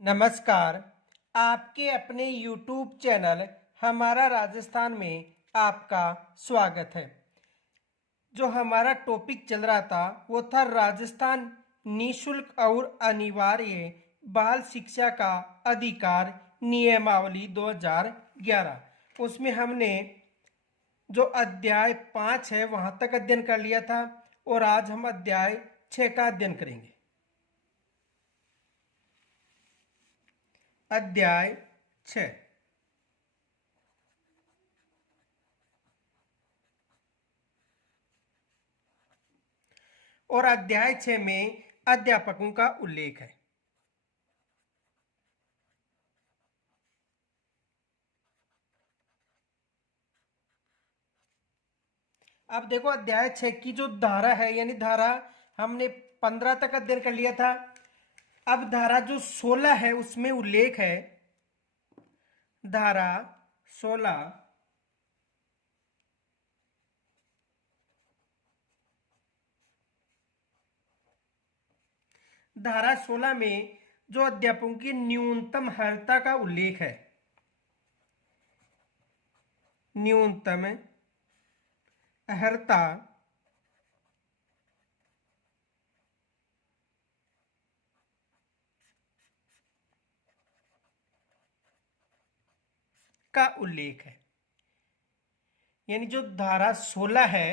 नमस्कार। आपके अपने YouTube चैनल हमारा राजस्थान में आपका स्वागत है। जो हमारा टॉपिक चल रहा था वो था राजस्थान निशुल्क और अनिवार्य बाल शिक्षा का अधिकार नियमावली 2011। उसमें हमने जो अध्याय 5 है वहां तक अध्ययन कर लिया था और आज हम अध्याय 6 का अध्ययन करेंगे। अध्याय 6। और अध्याय 6 में अध्यापकों का उल्लेख है। अब देखो अध्याय 6 की जो धारा है यानी धारा हमने 15 तक अध्ययन कर लिया था। अब धारा जो 16 है उसमें उल्लेख है। धारा 16 धारा 16 में जो अध्यापकों की न्यूनतम अर्हता का उल्लेख है। न्यूनतम अर्हता का उल्लेख है। यानी जो धारा 16 है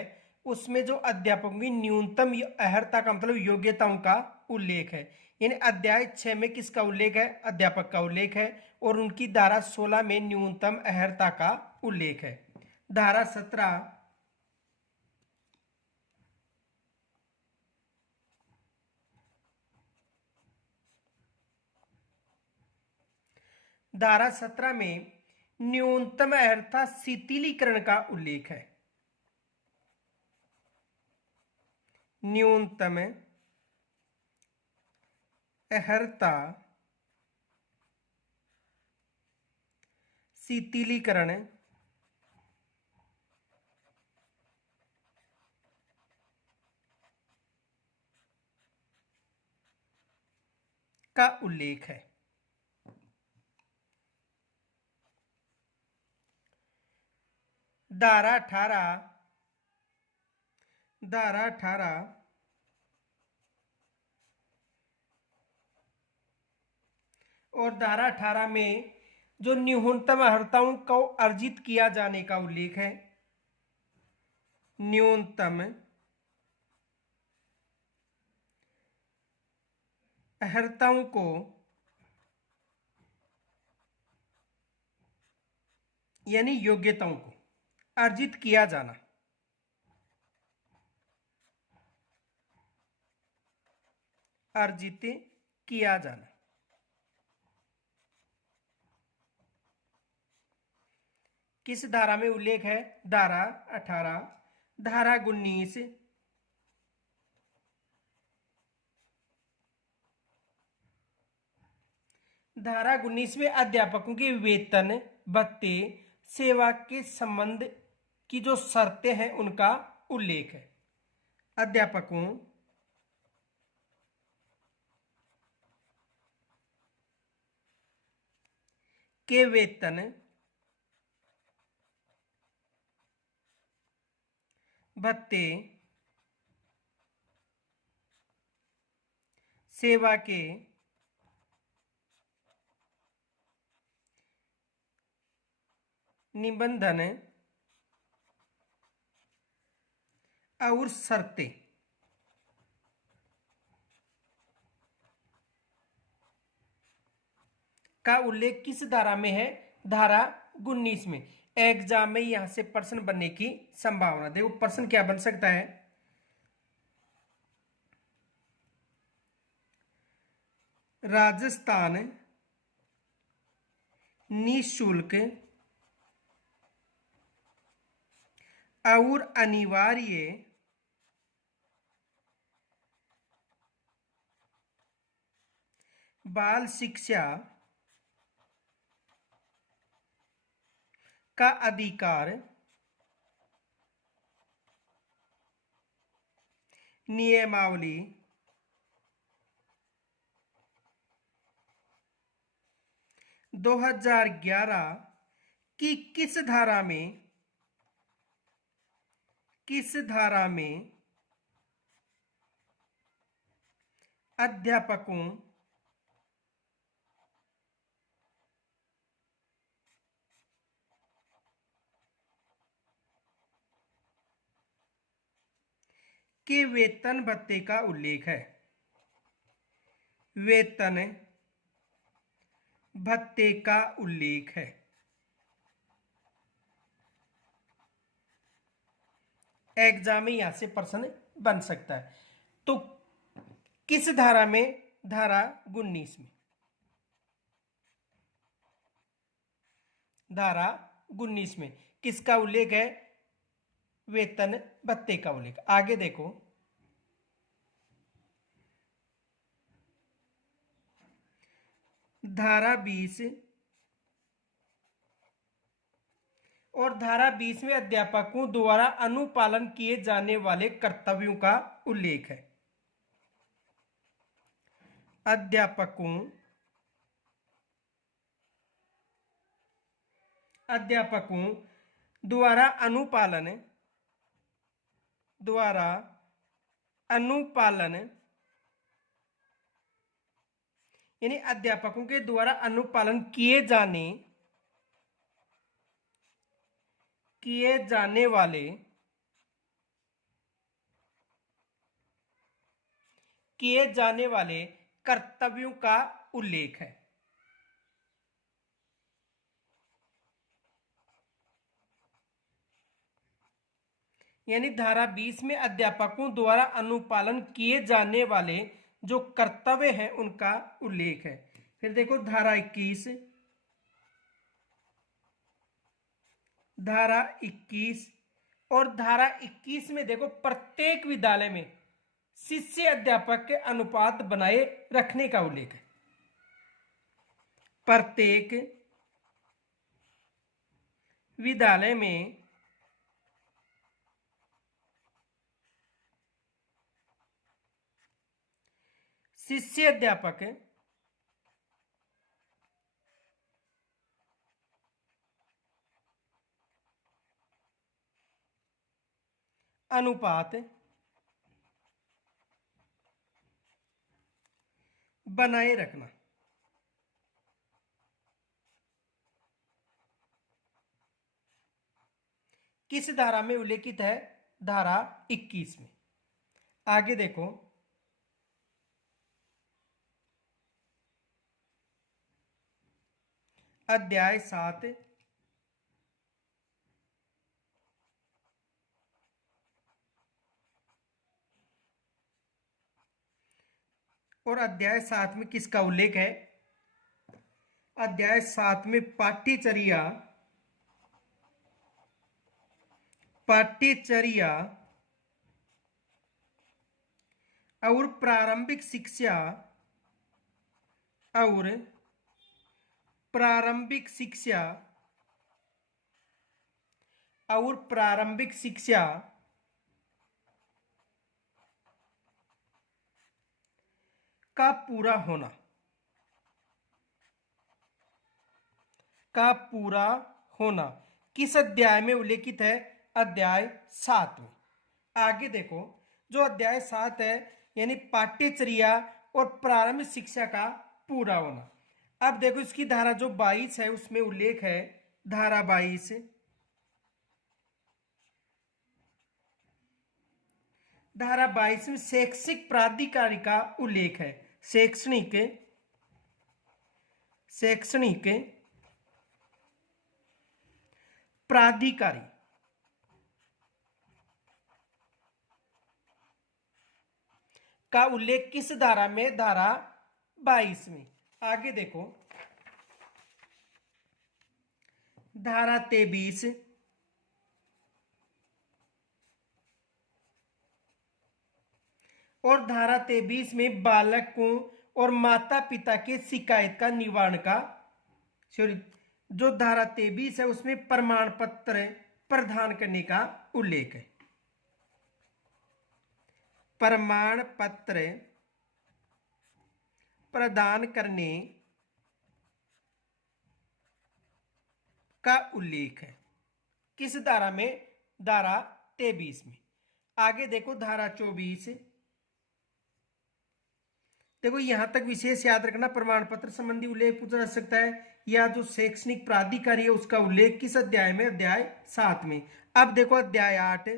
उसमें जो अध्यापकों की न्यूनतम अर्हता का मतलब योग्यताओं का उल्लेख है। यानी अध्याय 6 में किसका उल्लेख है? अध्यापक का उल्लेख है और उनकी धारा 16 में न्यूनतम अर्हता का उल्लेख है। धारा 17 धारा 17 में न्यूनतम अर्हता शिथिलीकरण का उल्लेख है। न्यूनतम अर्हता शिथिलीकरण का उल्लेख है। धारा 18 और धारा 18 में जो न्यूनतम अर्हताओं को अर्जित किया जाने का उल्लेख है। न्यूनतम अर्हताओं को यानी योग्यताओं को अर्जित किया जाना। अर्जित किया जाना किस धारा में उल्लेख है? धारा 18। धारा 19 धारा 19 में अध्यापकों के वेतन भत्ते सेवा के संबंध की जो शर्तें हैं उनका उल्लेख है। अध्यापकों के वेतन भत्ते सेवा के निबंधन और शर्तें का उल्लेख किस धारा में है? धारा 19 में। एग्जाम में यहां से प्रश्न बनने की संभावना। देखो प्रश्न क्या बन सकता है। राजस्थान निशुल्क और अनिवार्य बाल शिक्षा का अधिकार नियमावली 2011 की किस धारा में अध्यापकों के वेतन भत्ते का उल्लेख है? वेतन भत्ते का उल्लेख है। एग्जाम में यहां से प्रश्न बन सकता है। तो किस धारा में? धारा 19 में। धारा 19 में किसका उल्लेख है? वेतन भत्ते का उल्लेख। आगे देखो, धारा 20 और धारा 20 में अध्यापकों द्वारा अनुपालन किए जाने वाले कर्तव्यों का उल्लेख है। अध्यापकों द्वारा अनुपालन यानी अध्यापकों के द्वारा अनुपालन किए जाने वाले कर्तव्यों का उल्लेख है। यानी धारा 20 में अध्यापकों द्वारा अनुपालन किए जाने वाले जो कर्तव्य हैं उनका उल्लेख है। फिर देखो धारा 21 और धारा 21 में देखो प्रत्येक विद्यालय में शिष्य अध्यापक के अनुपात बनाए रखने का उल्लेख है। प्रत्येक विद्यालय में शिष्य अध्यापक अनुपात बनाए रखना। किस धारा में उल्लेखित है? धारा 21 में। आगे देखो, अध्याय 7 और अध्याय 7 में किसका उल्लेख है? अध्याय 7 में पाठ्यचर्या और प्रारंभिक शिक्षा का पूरा होना किस अध्याय में उल्लेखित है? अध्याय 7 में। आगे देखो, जो अध्याय 7 है यानी पाठ्यचर्या और प्रारंभिक शिक्षा का पूरा होना। अब देखो इसकी धारा जो 22 है उसमें उल्लेख है। धारा 22 में शैक्षिक प्राधिकारी का उल्लेख है। शैक्षणिक प्राधिकारी का उल्लेख किस धारा में? धारा 22 में। आगे देखो, धारा 23 और धारा 23 में बालकों और माता पिता के शिकायत का निवारण का जो धारा 23 है उसमें प्रमाण पत्र प्रदान करने का उल्लेख है। प्रमाण पत्र प्रदान करने का उल्लेख है। किस धारा में? धारा 23 में। आगे देखो धारा 24। देखो यहां तक विशेष याद रखना, प्रमाण पत्र संबंधी उल्लेख पूछा जा सकता है, या जो शैक्षणिक प्राधिकारी है उसका उल्लेख किस अध्याय में? अध्याय 7 में। अब देखो अध्याय 8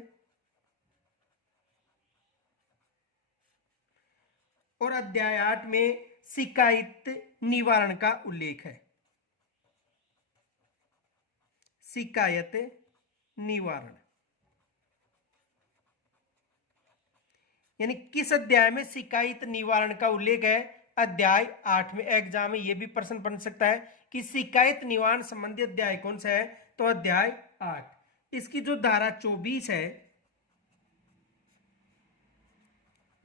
और अध्याय 8 में शिकायत निवारण का उल्लेख है। शिकायत निवारण यानी किस अध्याय में शिकायत निवारण का उल्लेख है? अध्याय 8 में। एग्जाम में यह भी प्रश्न बन सकता है कि शिकायत निवारण संबंधी अध्याय कौन सा है? तो अध्याय 8। इसकी जो धारा 24 है,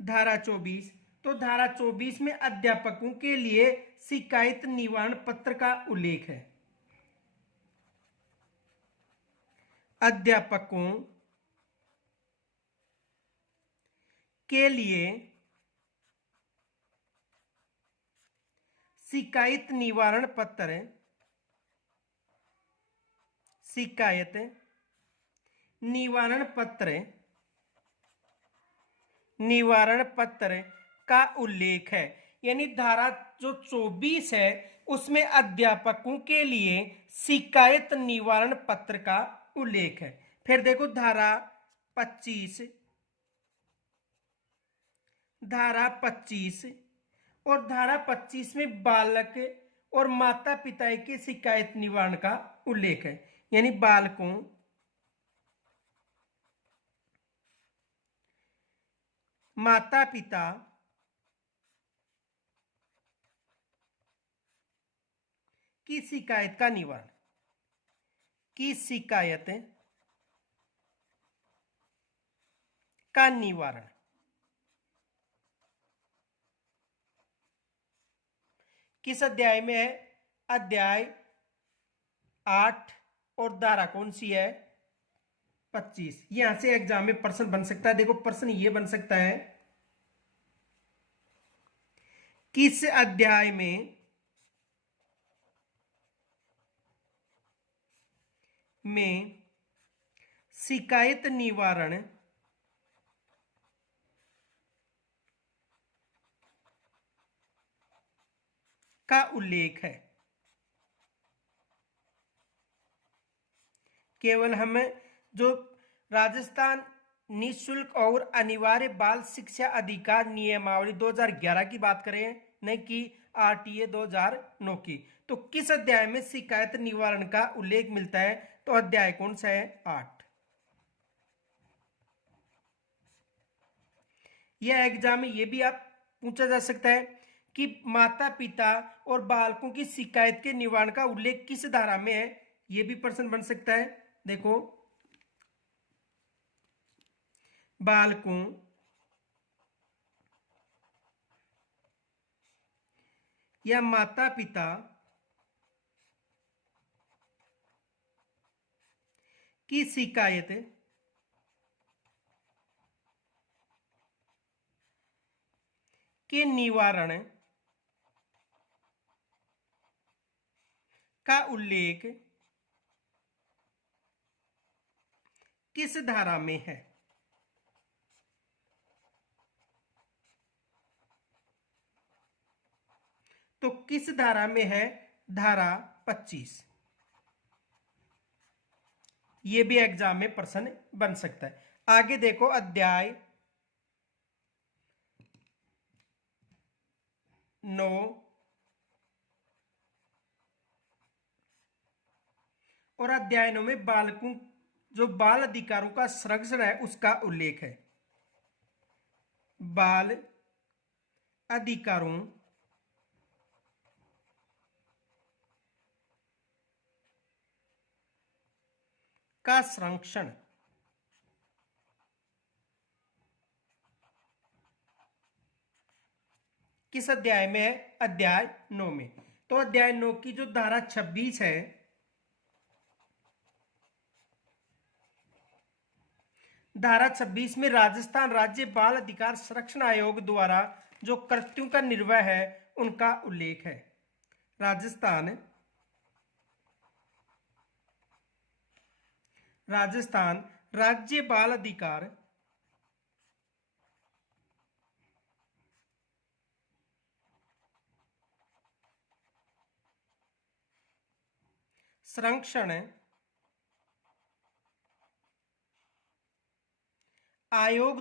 धारा 24, तो धारा 24 में अध्यापकों के लिए शिकायत निवारण पत्र का उल्लेख है। अध्यापकों के लिए शिकायत निवारण पत्र, शिकायत निवारण पत्र का उल्लेख है। यानी धारा जो 24 है उसमें अध्यापकों के लिए शिकायत निवारण पत्र का उल्लेख है। फिर देखो धारा 25, धारा 25 और धारा 25 में बालक और माता पिता के शिकायत निवारण का उल्लेख है। यानी बालकों, माता पिता की शिकायत का निवारण, की शिकायत का निवारण किस अध्याय में है? अध्याय 8 और धारा कौन सी है? 25। यहां से एग्जाम में प्रश्न बन सकता है। देखो प्रश्न ये बन सकता है, किस अध्याय में शिकायत निवारण का उल्लेख है? केवल हमें जो राजस्थान निःशुल्क और अनिवार्य बाल शिक्षा अधिकार नियमावली 2011 की बात करें, नहीं कि आरटीए 2009 की। तो किस अध्याय में शिकायत निवारण का उल्लेख मिलता है? तो अध्याय कौन सा है? 8। यह एग्जाम में यह भी आप पूछा जा सकता है कि माता पिता और बालकों की शिकायत के निवारण का उल्लेख किस धारा में है? यह भी प्रश्न बन सकता है। देखो बालकों या माता पिता की शिकायत के निवारण का उल्लेख किस धारा में है? तो किस धारा में है? धारा 25। ये भी एग्जाम में प्रश्न बन सकता है। आगे देखो अध्याय 9 और अध्याय 9 में बालकों जो बाल अधिकारों का संरक्षण है उसका उल्लेख है। बाल अधिकारों का संरक्षण किस अध्याय में है? अध्याय 9 में। तो अध्याय 9 की जो धारा 26 है, धारा 26 में राजस्थान राज्य बाल अधिकार संरक्षण आयोग द्वारा जो कर्तव्यों का निर्वह है उनका उल्लेख है। राजस्थान राजस्थान राज्य बाल अधिकार संरक्षण आयोग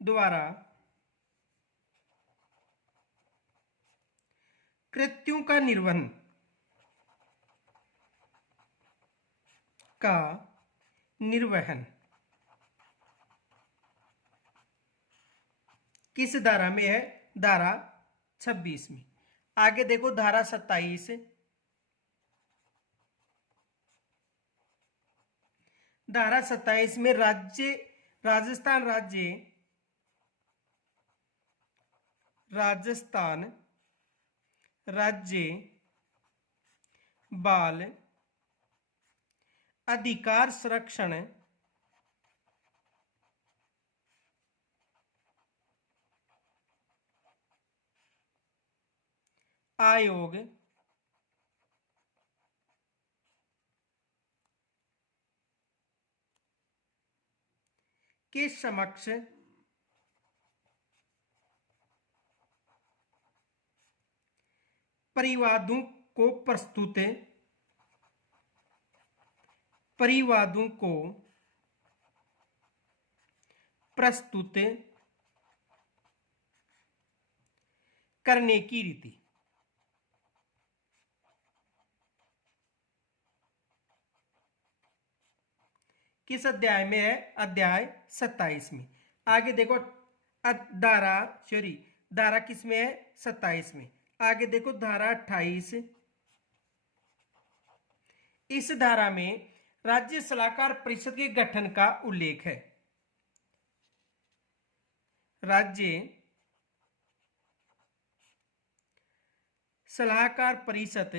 द्वारा कृत्यों का निर्वहन किस धारा में है? धारा 26 में। आगे देखो धारा 27। धारा 27 में राजस्थान राज्य बाल अधिकार संरक्षण आयोग के समक्ष परिवादों को प्रस्तुत करने की रीति किस अध्याय में है? अध्याय 27 में। आगे देखो धारा किस में है? 27 में। आगे देखो धारा 28। इस धारा में राज्य सलाहकार परिषद के गठन का उल्लेख है। राज्य सलाहकार परिषद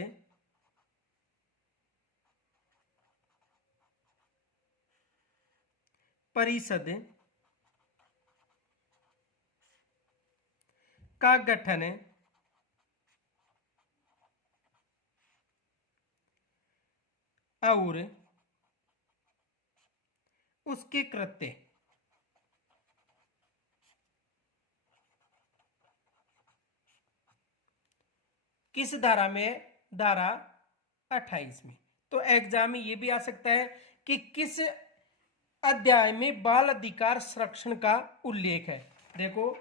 का गठन और उसके कृत्य किस धारा में? धारा 28 में। तो एग्जाम में ये भी आ सकता है कि किस अध्याय में बाल अधिकार संरक्षण का उल्लेख है। देखो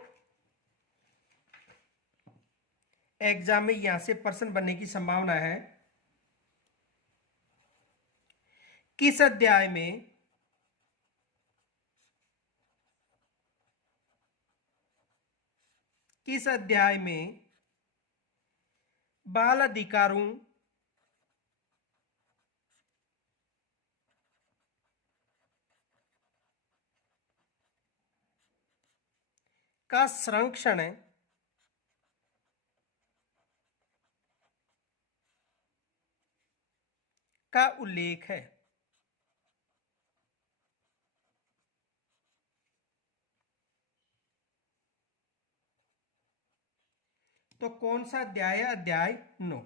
एग्जाम में यहां से प्रश्न बनने की संभावना है। किस अध्याय में बाल अधिकारों का संरक्षण का उल्लेख है? तो कौन सा अध्याय है? अध्याय 9।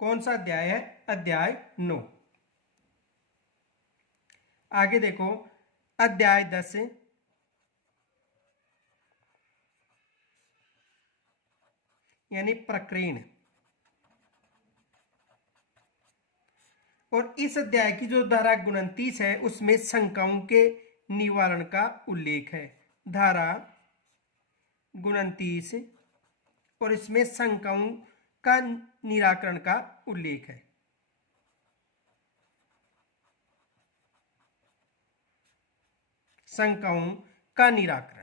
कौन सा अध्याय है? अध्याय 9। आगे देखो अध्याय 10 यानी प्रकरण। और इस अध्याय की जो धारा 29 है उसमें शंकाओं के निवारण का उल्लेख है। धारा 29 और इसमें शंकाओं का निराकरण का उल्लेख है। शंकाओं का निराकरण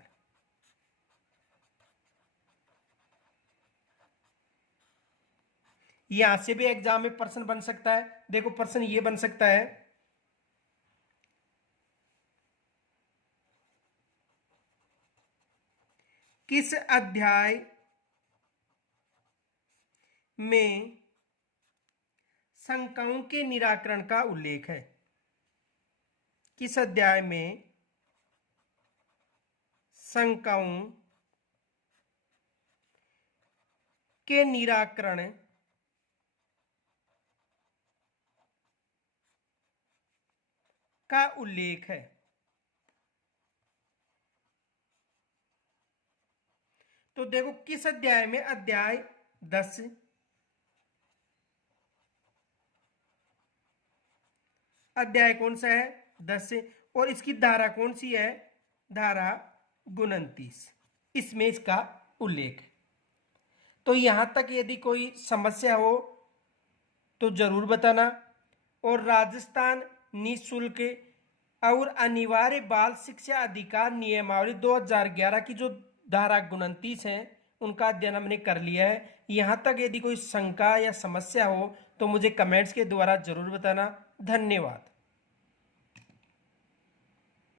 यहां से भी एग्जाम में प्रश्न बन सकता है। देखो प्रश्न ये बन सकता है, किस अध्याय में शंकाओं के निराकरण का उल्लेख है? किस अध्याय में शंकाओं के निराकरण का उल्लेख है। तो देखो किस अध्याय में, अध्याय 10, अध्याय कौन सा है 10 से, और इसकी धारा कौन सी है, धारा 29, इसमें इसका उल्लेख है। तो यहां तक यदि कोई समस्या हो तो जरूर बताना। और राजस्थान निःशुल्क और अनिवार्य बाल शिक्षा अधिकार नियमावली 2011 की जो धारा 29 है उनका अध्ययन हमने कर लिया है। यहां तक यदि कोई शंका या समस्या हो तो मुझे कमेंट्स के द्वारा जरूर बताना। धन्यवाद।